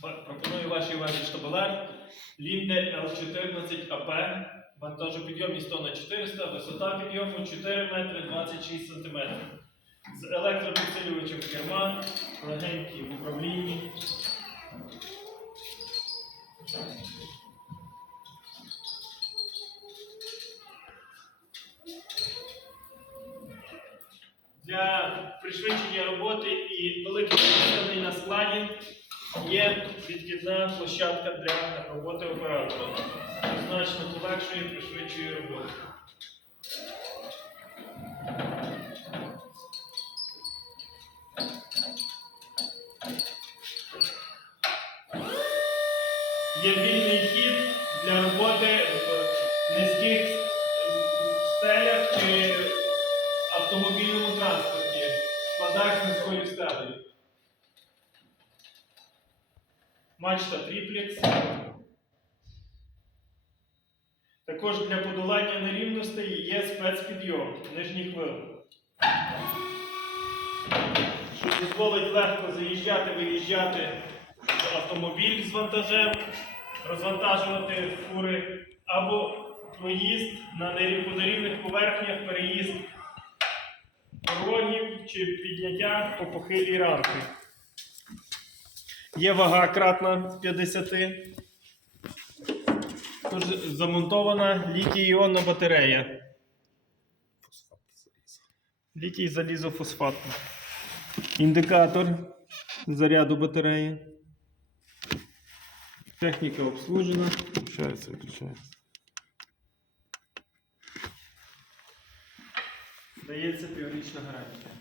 Пропоную вашій увазі штабелер Лінде L14 АП, вантажопідйомність тонна 400, висота підйому 4 метри 26 сантиметрів. З електропідсилювачем керма, легенький в управлінні. Для пришвидшення роботи і великих на складі є відкидна площадка для роботи оператора. Що Значно полегшує і пришвидшує роботу. Є вільний хід для роботи в низьких стелях чи автомобільному транспорті, складах з низькою. Мачта тріплекс. Також для подолання нерівностей є спецпідйом нижніх вил. Що дозволить легко заїжджати, виїжджати в автомобіль з вантажем, розвантажувати фури або проїзд на нерівних поверхнях, переїзд порогів чи підняття по похилій рамки. Є вага кратна 50. Тож замонтована літій-іонна батарея. Літій залізофосфатний. Індикатор заряду батареї. Техніка обслужена. Включается, выключается. Дається піврічна гарантія.